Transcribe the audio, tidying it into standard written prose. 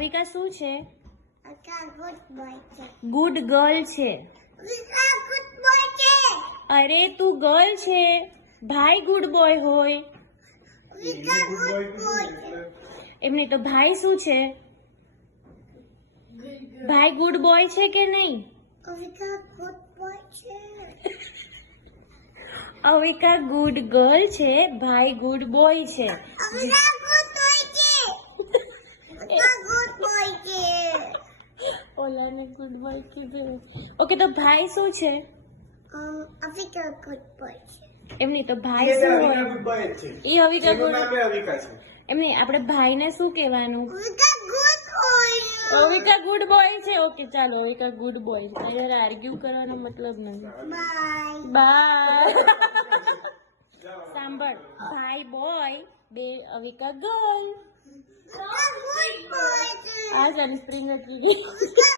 અવિકા શું છે? Good good boy છે. ગર્લ છે. ગુડ બોય છે. અરે તું ગર્લ છે, ભાઈ ગુડ બોય હોય. ગુડ બોય છે. એમની તો ભાઈ શું છે? ભાઈ ગુડ બોય છે કે નહીં? અવિકા ગુડ બોય છે. અવિકા ગુડ ગર્લ છે, ભાઈ ગુડ બોય છે. અવિકા ગુડ બોય છે. અવિકા ગુડ બોય છે. ઓલાને ગુડ બોય કીધું. ઓકે, તો ભાઈ શું છે? અવિકા ગુડ બોય છે. એમની તો ભાઈ શું હોય? એ અવિકા ગુડ. એમની આપણે ભાઈને શું કહેવાનું? Avika good boy. Avika good boy છે. ઓકે ચાલો, અવિકા ગુડ બોય છે. અરે આર્ગ્યુ કરવાનો મતલબ નથી. બાય. બાય. સાંભળ, ભાઈ બોય, બે અવિકા ગર્લ. ગુડ બોય છે. આ સનસ્ક્રીન હતી.